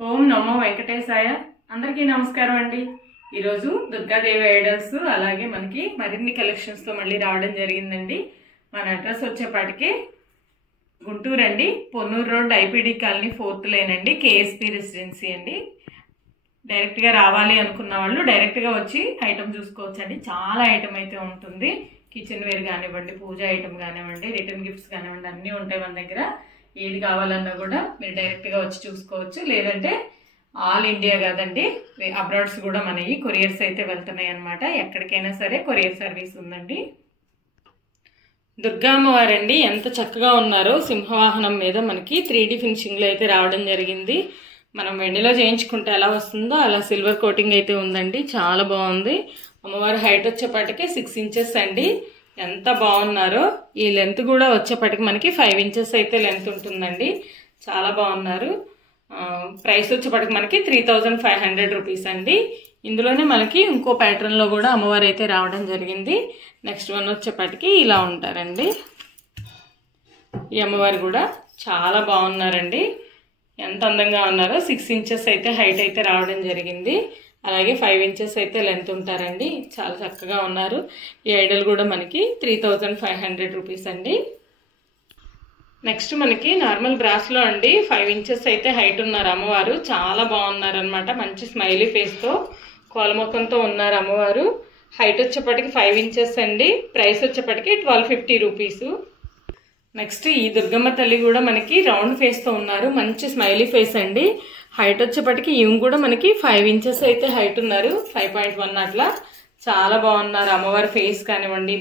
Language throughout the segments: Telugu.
ఓం నమో వెంకటేశాయ. అందరికీ నమస్కారం అండి. ఈరోజు దుర్గాదేవి ఐడల్స్ అలాగే మనకి మరిన్ని కలెక్షన్స్తో మళ్ళీ రావడం జరిగిందండి. మన అడ్రస్ వచ్చేపాటికి గుంటూరు అండి, Ponnur road, IPD colony, 4th line అండి, కేఎస్పీ రెసిడెన్సీ అండి. డైరెక్ట్గా రావాలి అనుకున్న వాళ్ళు డైరెక్ట్గా వచ్చి ఐటమ్ చూసుకోవచ్చు అండి. చాలా ఐటమ్ అయితే ఉంటుంది. కిచెన్ వేర్ కానివ్వండి, పూజ ఐటమ్ కానివ్వండి, రిటర్న్ గిఫ్ట్స్ కానివ్వండి, అన్నీ ఉంటాయి మన దగ్గర. ఏది కావాలన్నా కూడా మీరు డైరెక్ట్గా వచ్చి చూసుకోవచ్చు. లేదంటే ఆల్ ఇండియా కాదండి, అబ్రాడ్స్ కూడా మనకి కొరియర్స్ అయితే వెళ్తున్నాయి అన్నమాట. ఎక్కడికైనా సరే కొరియర్ సర్వీస్ ఉందండి. దుర్గా అమ్మవారండి ఎంత చక్కగా ఉన్నారో. సింహవాహనం మీద మనకి 3D ఫినిషింగ్లో అయితే రావడం జరిగింది. మనం వెండిలో చేయించుకుంటే ఎలా వస్తుందో అలా సిల్వర్ కోటింగ్ అయితే ఉందండి. చాలా బాగుంది. అమ్మవారి హైట్ వచ్చేపాటికి 6 ఇంచెస్ అండి. ఎంత బాగున్నారో. ఈ లెంత్ కూడా వచ్చేప్పటికి మనకి 5 ఇంచెస్ అయితే లెంత్ ఉంటుందండి. చాలా బాగున్నారు. ప్రైస్ వచ్చేప్పటికి మనకి 3500 రూపీస్ అండి. ఇందులోనే మనకి ఇంకో ప్యాటర్న్లో కూడా అమ్మవారు అయితే రావడం జరిగింది. నెక్స్ట్ వన్ వచ్చేప్పటికి ఇలా ఉంటారండి. ఈ అమ్మవారు కూడా చాలా బాగున్నారండి. ఎంత అందంగా ఉన్నారో. 6 ఇంచెస్ అయితే హైట్ అయితే రావడం జరిగింది. అలాగే 5 ఇంచెస్ అయితే లెంత్ ఉంటారండి. చాలా చక్కగా ఉన్నారు. ఈ ఐడల్ కూడా మనకి 3500 రూపీస్ అండి. నెక్స్ట్ మనకి నార్మల్ బ్రాస్లో అండి 5 ఇంచెస్ అయితే హైట్ ఉన్నారు అమ్మవారు. చాలా బాగున్నారు అనమాట. మంచి స్మైలీ ఫేస్తో కోలముఖంతో ఉన్నారు అమ్మవారు. హైట్ వచ్చేప్పటికి 5 ఇంచెస్ అండి. ప్రైస్ వచ్చేప్పటికి 1250 రూపీస్. నెక్స్ట్ ఈ దుర్గమ్మ తల్లి కూడా మనకి రౌండ్ ఫేస్తో ఉన్నారు. మంచి స్మైలీ ఫేస్ అండి. హైట్ వచ్చేప్పటికి ఇవి కూడా మనకి 5 ఇంచెస్ అయితే హైట్ ఉన్నారు. 5.1 అట్లా. చాలా బాగున్నారు అమ్మవారి ఫేస్ కానివ్వండి.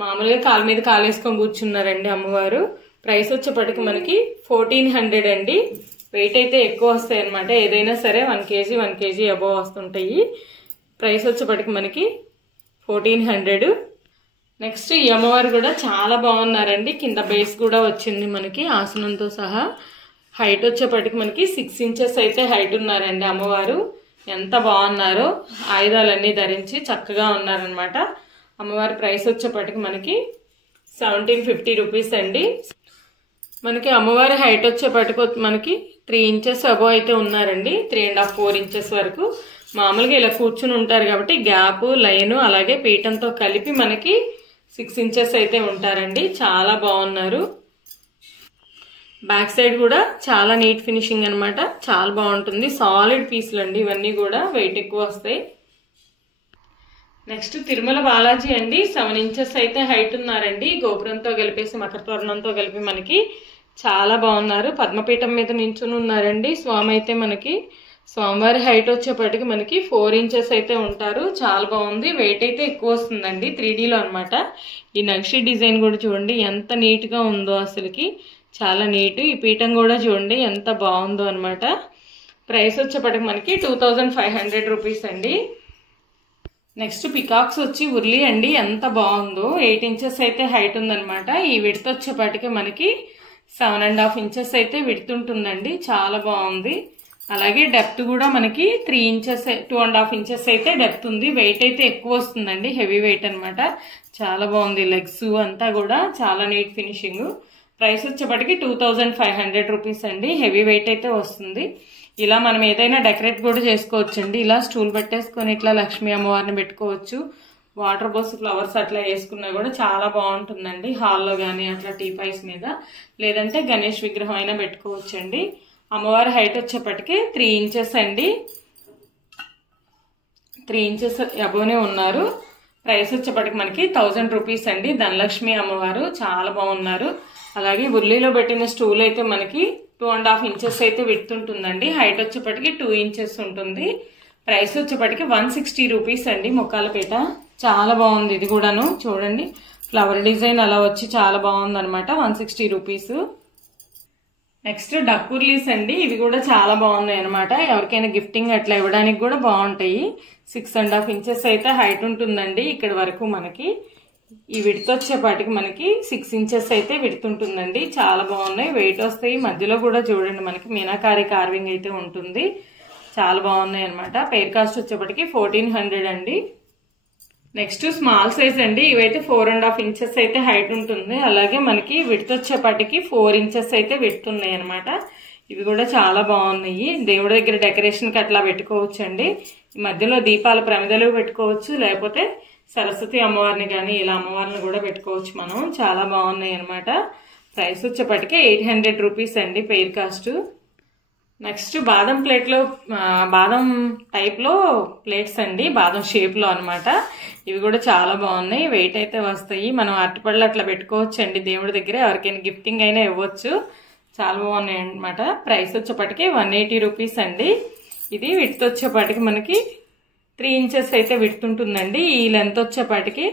మామూలుగా కాలు మీద కాలు వేసుకొని కూర్చున్నారండి అమ్మవారు. ప్రైస్ వచ్చేప్పటికి మనకి 1400 అండి. వెయిట్ అయితే ఎక్కువ వస్తాయి అనమాట. ఏదైనా సరే 1 కేజీ 1 కేజీ అబోవ్ వస్తుంటాయి. ప్రైస్ వచ్చేప్పటికి మనకి 1400. నెక్స్ట్ ఈ అమ్మవారు కూడా చాలా బాగున్నారండి. కింద బేస్ కూడా వచ్చింది మనకి ఆసనంతో సహా. హైట్ వచ్చేప్పటికి మనకి 6 ఇంచెస్ అయితే హైట్ ఉన్నారండి అమ్మవారు. ఎంత బాగున్నారో. ఆయుధాలన్నీ ధరించి చక్కగా ఉన్నారనమాట. అమ్మవారి ప్రైస్ వచ్చేప్పటికి మనకి 1750 రూపీస్ అండి. మనకి అమ్మవారి హైట్ వచ్చేప్పటికి మనకి 3 ఇంచెస్ అబోవ్ అయితే ఉన్నారండి. 3.5 4 ఇంచెస్ వరకు. మామూలుగా ఇలా కూర్చుని ఉంటారు కాబట్టి గ్యాప్ లైన్ అలాగే పీఠంతో కలిపి మనకి 6 ఇంచెస్ అయితే ఉంటారండి. చాలా బాగున్నారు. బ్యాక్ సైడ్ కూడా చాలా నీట్ ఫినిషింగ్ అనమాట. చాలా బాగుంటుంది. సాలిడ్ పీసులు అండి ఇవన్నీ కూడా. వెయిట్ ఎక్కువ వస్తాయి. నెక్స్ట్ తిరుమల బాలాజీ అండి 7 ఇంచెస్ అయితే హైట్ ఉన్నారండి. గోపురంతో కలిపేసి మకర తోరణంతో కలిపి మనకి చాలా బాగున్నారు. పద్మపీఠం మీద నించుని ఉన్నారండి స్వామి అయితే మనకి. స్వామివారి హైట్ వచ్చేప్పటికి మనకి 4 ఇంచెస్ అయితే ఉంటారు. చాలా బాగుంది. వెయిట్ అయితే ఎక్కువ వస్తుందండి. 3Dలో అనమాట. ఈ నక్షి డిజైన్ కూడా చూడండి ఎంత నీట్గా ఉందో అసలుకి. చాలా నీట్. ఈ పీఠం కూడా చూడండి ఎంత బాగుందో అనమాట. ప్రైస్ వచ్చేప్పటికి మనకి 2500 రూపీస్ అండి. నెక్స్ట్ పికాక్స్ వచ్చి ఉర్లీ అండి. ఎంత బాగుందో. 8 ఇంచెస్ అయితే హైట్ ఉందనమాట. ఈ విడ్త్ వచ్చేప్పటికి మనకి 7.5 ఇంచెస్ అయితే విడ్త్ ఉంటుందండి. చాలా బాగుంది. అలాగే డెప్త్ కూడా మనకి 3 ఇంచెస్ 2.5 ఇంచెస్ అయితే డెప్త్ ఉంది. వెయిట్ అయితే ఎక్కువ వస్తుందండి. హెవీ వెయిట్ అనమాట. చాలా బాగుంది. లెగ్స్ అంతా కూడా చాలా నీట్ ఫినిషింగ్. ప్రైస్ వచ్చేప్పటికి 2500 రూపీస్ అండి. హెవీ వెయిట్ అయితే వస్తుంది. ఇలా మనం ఏదైనా డెకరేట్ కూడా చేసుకోవచ్చు అండి. ఇలా స్టూల్ పెట్టేసుకొని ఇట్లా లక్ష్మీ అమ్మవారిని పెట్టుకోవచ్చు. వాటర్ బోస్ ఫ్లవర్స్ అట్లా వేసుకున్నా కూడా చాలా బాగుంటుందండి. హాల్లో కానీ అట్లా టీపాయ్స్ మీద. లేదంటే గణేష్ విగ్రహం అయినా పెట్టుకోవచ్చు అండి. అమ్మవారి హైట్ వచ్చేప్పటికి 3 ఇంచెస్ అండి. 3 ఇంచెస్ అబోనే ఉన్నారు. ప్రైస్ వచ్చేప్పటికి మనకి 1000 రూపీస్ అండి. ధనలక్ష్మి అమ్మవారు చాలా బాగున్నారు. అలాగే ఉర్లీలో పెట్టిన స్టూల్ అయితే మనకి 2.5 ఇంచెస్ అయితే విడ్త్ ఉంటుందండి. హైట్ వచ్చేప్పటికి 2 ఇంచెస్ ఉంటుంది. ప్రైస్ వచ్చేప్పటికి 160 రూపీస్ అండి. ముక్కాలపేట. చాలా బాగుంది. ఇది కూడాను చూడండి. ఫ్లవర్ డిజైన్ అలా వచ్చి చాలా బాగుంది అనమాట. 160 రూపీస్. నెక్స్ట్ డక్కుర్లీస్ అండి. ఇవి కూడా చాలా బాగున్నాయి అనమాట. ఎవరికైనా గిఫ్టింగ్ అట్లా ఇవ్వడానికి కూడా బాగుంటాయి. 6.5 ఇంచెస్ అయితే హైట్ ఉంటుందండి. ఇక్కడ వరకు మనకి ఈ విడత వచ్చేపాటికి మనకి 6 ఇంచెస్ అయితే విడత ఉంటుందండి. చాలా బాగున్నాయి. వెయిట్ వస్తాయి. మధ్యలో కూడా చూడండి మనకి మీనాకారి కార్వింగ్ అయితే ఉంటుంది. చాలా బాగున్నాయి అనమాట. పేర్ కాస్ట్ వచ్చేప్పటికి 1400 అండి. నెక్స్ట్ స్మాల్ సైజ్ అండి. ఇవైతే 4.5 ఇంచెస్ అయితే హైట్ ఉంటుంది. అలాగే మనకి విడ్త్ వచ్చేపాటికి 4 ఇంచెస్ అయితే విడ్త్ ఉన్నాయి అనమాట. ఇవి కూడా చాలా బాగున్నాయి. దేవుడి దగ్గర డెకరేషన్ కి అట్లా పెట్టుకోవచ్చు అండి. ఈ మధ్యలో దీపాల ప్రమిదలు పెట్టుకోవచ్చు, లేకపోతే సరస్వతి అమ్మవారిని కానీ ఇలా అమ్మవారిని కూడా పెట్టుకోవచ్చు మనం. చాలా బాగున్నాయి అనమాట. ప్రైస్ వచ్చేప్పటికే 800 రూపీస్ అండి పెయిర్ కాస్ట్. నెక్స్ట్ బాదం ప్లేట్లో బాదం టైప్ లో ప్లేట్స్ అండి, బాదం షేప్ లో అనమాట. ఇవి కూడా చాలా బాగున్నాయి. వెయిట్ అయితే వస్తాయి. మనం అరటిపళ్ళు అట్లా పెట్టుకోవచ్చు అండి దేవుడి దగ్గర. ఎవరికైనా గిఫ్టింగ్ అయినా ఇవ్వచ్చు. చాలా బాగున్నాయి అనమాట. ప్రైస్ వచ్చేప్పటికి 180 రూపీస్ అండి. ఇది విడ్త్ వచ్చేపాటికి మనకి 3 ఇంచెస్ అయితే విడ్త్ ఉంటుందండి. ఈ లెంత్ వచ్చేపాటికి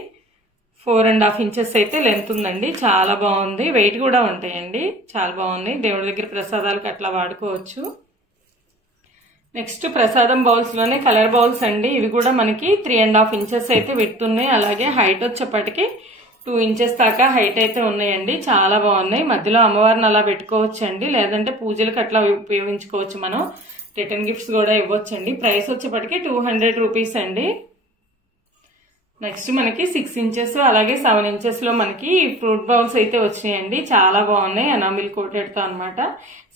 4.5 ఇంచెస్ అయితే లెంత్ ఉందండి. చాలా బాగుంది. వెయిట్ కూడా ఉంటాయండి. చాలా బాగుంది. దేవుడి దగ్గర ప్రసాదాలకు అట్లా వాడుకోవచ్చు. నెక్స్ట్ ప్రసాదం బౌల్స్ లోనే కలర్ బౌల్స్ అండి. ఇవి కూడా మనకి 3.5 ఇంచెస్ అయితే విడ్త్ ఉన్నాయి. అలాగే హైట్ వచ్చేప్పటికి 2 ఇంచెస్ దాకా హైట్ అయితే ఉన్నాయండి. చాలా బాగున్నాయి. మధ్యలో అమ్మవారిని అలా పెట్టుకోవచ్చు అండి, లేదంటే పూజలకు అట్లా ఉపయోగించుకోవచ్చు. మనం రిటర్న్ గిఫ్ట్స్ కూడా ఇవ్వచ్చు అండి. ప్రైస్ వచ్చేప్పటికి 200 రూపీస్ అండి. నెక్స్ట్ మనకి 6 ఇంచెస్ అలాగే 7 ఇంచెస్ లో మనకి ఫ్రూట్ బౌల్స్ అయితే వచ్చినాయండి. చాలా బాగున్నాయి. ఎనామిల్ కోటెడ్ తో అనమాట.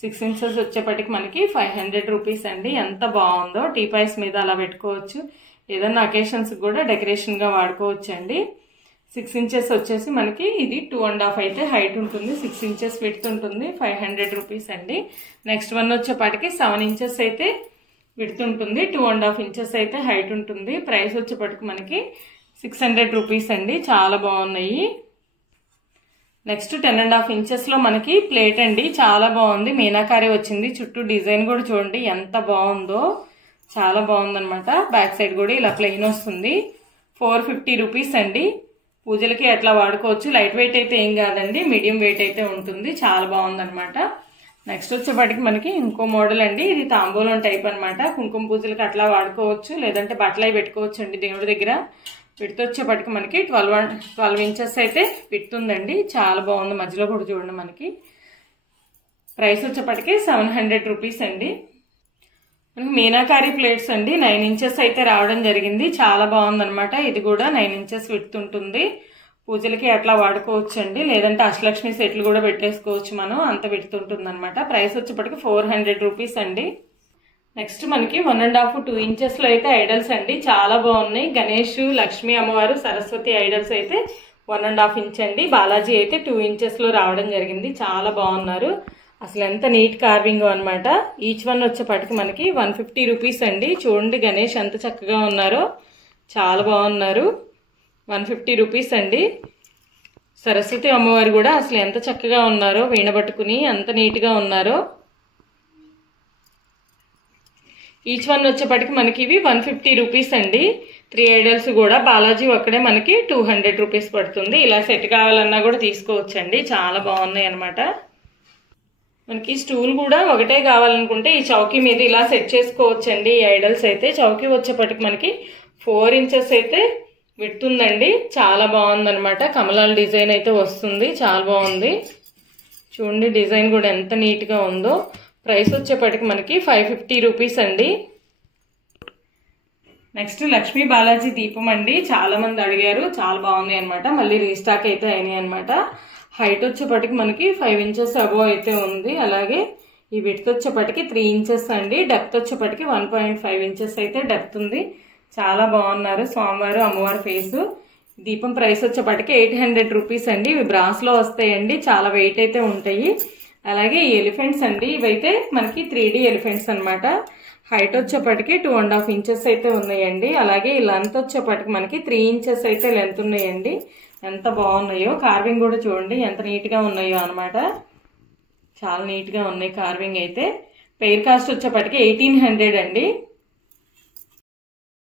6 ఇంచెస్ వచ్చేప్పటికి మనకి 500 రూపీస్ అండి. ఎంత బాగుందో. టీపాయ్స్ మీద అలా పెట్టుకోవచ్చు. ఏదన్నా అకేషన్స్ కూడా డెకరేషన్ గా వాడుకోవచ్చు అండి. 6 ఇంచెస్ వచ్చేసి మనకి ఇది 2.5 అయితే హైట్ ఉంటుంది. 6 ఇంచెస్ విడ్త్ ఉంటుంది. 500 రూపీస్ అండి. నెక్స్ట్ వన్ వచ్చేపాటికి 7 ఇంచెస్ అయితే విడ్త్ ఉంటుంది. 2.5 ఇంచెస్ అయితే హైట్ ఉంటుంది. ప్రైస్ వచ్చేపాటికి మనకి 600 రూపీస్ అండి. చాలా బాగున్నాయి. నెక్స్ట్ 10.5 ఇంచెస్ లో మనకి ప్లేట్ అండి. చాలా బాగుంది. మీనాకారి వచ్చింది. చుట్టూ డిజైన్ కూడా చూడండి ఎంత బాగుందో. చాలా బాగుందనమాట. బ్యాక్ సైడ్ కూడా ఇలా ప్లెయిన్ వస్తుంది. 450 రూపీస్ అండి. పూజలకి అట్లా వాడుకోవచ్చు. లైట్ వెయిట్ అయితే ఏం కాదండి, మీడియం వెయిట్ అయితే ఉంటుంది. చాలా బాగుందనమాట. నెక్స్ట్ వచ్చేపాటికి మనకి ఇంకో మోడల్ అండి. ఇది తాంబూలం టైప్ అనమాట. కుంకుమ పూజలకి అట్లా వాడుకోవచ్చు, లేదంటే బట్టలు అవి పెట్టుకోవచ్చు అండి దేవుడి దగ్గర. విడ్త్ వచ్చేపాటికి మనకి 12 ఇంచెస్ అయితే విడ్త్ ఉందండి. చాలా బాగుంది. మధ్యలో కూడా చూడండి మనకి. ప్రైస్ వచ్చేపాటికి 700 రూపీస్ అండి. మనకి మీనాకారి ప్లేట్స్ అండి. 9 ఇంచెస్ అయితే రావడం జరిగింది. చాలా బాగుందనమాట. ఇది కూడా 9 ఇంచెస్ విడ్త్ ఉంటుంది. పూజలకి అట్లా వాడుకోవచ్చు అండి, లేదంటే అష్టలక్ష్మి సెట్లు కూడా పెట్టేసుకోవచ్చు మనం. అంత విడ్త్ ఉంటుంది అనమాట. ప్రైస్ వచ్చేప్పటికి 400 రూపీస్ అండి. నెక్స్ట్ మనకి 1.5 2 ఇంచెస్ లో అయితే ఐడల్స్ అండి. చాలా బాగున్నాయి. గణేష్, లక్ష్మీ అమ్మవారు, సరస్వతి ఐడల్స్ అయితే 1.5 ఇంచ్ అండి. బాలాజీ అయితే 2 ఇంచెస్ లో రావడం జరిగింది. చాలా బాగున్నారు. అసలు ఎంత నీట్ కార్వింగ్ అనమాట. ఈచ్ వన్ వచ్చేపాటికి మనకి 150 రూపీస్ అండి. చూడండి గణేష్ ఎంత చక్కగా ఉన్నారో. చాలా బాగున్నారు. 150 రూపీస్ అండి. సరస్వతి అమ్మవారు కూడా అసలు ఎంత చక్కగా ఉన్నారో, వీణ పట్టుకుని ఎంత నీట్ గా ఉన్నారో. ఈచ్ వన్ వచ్చేపాటికి మనకి ఇవి 150 రూపీస్ అండి. 3 ఐడల్స్ కూడా. బాలాజీ ఒక్కడే మనకి 200 రూపీస్ పడుతుంది. ఇలా సెట్ కావాలన్నా కూడా తీసుకోవచ్చు అండి. చాలా బాగున్నాయి అనమాట. మనకి స్టూల్ కూడా ఒకటే కావాలనుకుంటే ఈ చౌకీ మీద ఇలా సెట్ చేసుకోవచ్చు అండి. ఈ ఐడల్స్ అయితే చౌకీ వచ్చేప్పటికి మనకి 4 ఇంచెస్ అయితే విడ్త్ ఉందండి. చాలా బాగుందనమాట. కమలాల డిజైన్ అయితే వస్తుంది. చాలా బాగుంది. చూడండి డిజైన్ కూడా ఎంత నీట్ గా ఉందో. ప్రైస్ వచ్చేప్పటికి మనకి 550 రూపీస్ అండి. నెక్స్ట్ లక్ష్మీ బాలాజీ దీపం అండి. చాలా మంది అడిగారు. చాలా బాగుంది అనమాట. మళ్ళీ రీస్టాక్ అయితే అయినాయి అనమాట. హైట్ వచ్చేప్పటికి మనకి 5 ఇంచెస్ అబోవ్ అయితే ఉంది. అలాగే ఈ విడ్త్ వచ్చేప్పటికి 3 ఇంచెస్ అండి. డెప్త్ వచ్చేప్పటికి 1.5 ఇంచెస్ అయితే డెప్త్ ఉంది. చాలా బాగున్నారు స్వామివారు, అమ్మవారి ఫేసు. దీపం ప్రైస్ వచ్చేప్పటికి 800 రూపీస్ అండి. ఇవి బ్రాస్ లో వస్తాయండి. చాలా వెయిట్ అయితే ఉంటాయి. అలాగే ఈ ఎలిఫెంట్స్ అండి. ఇవైతే మనకి 3D ఎలిఫెంట్స్ అనమాట. హైట్ వచ్చేప్పటికి 2.5 ఇంచెస్ అయితే ఉన్నాయండి. అలాగే ఈ లెంత్ వచ్చేప్పటికి మనకి 3 ఇంచెస్ అయితే లెంత్ ఉన్నాయండి. ఎంత బాగున్నాయో. కార్వింగ్ కూడా చూడండి ఎంత నీట్ గా ఉన్నాయో అనమాట. చాలా నీట్ గా ఉన్నాయి కార్వింగ్ అయితే. పెయిర్ కాస్ట్ వచ్చేప్పటికి 1800 అండి.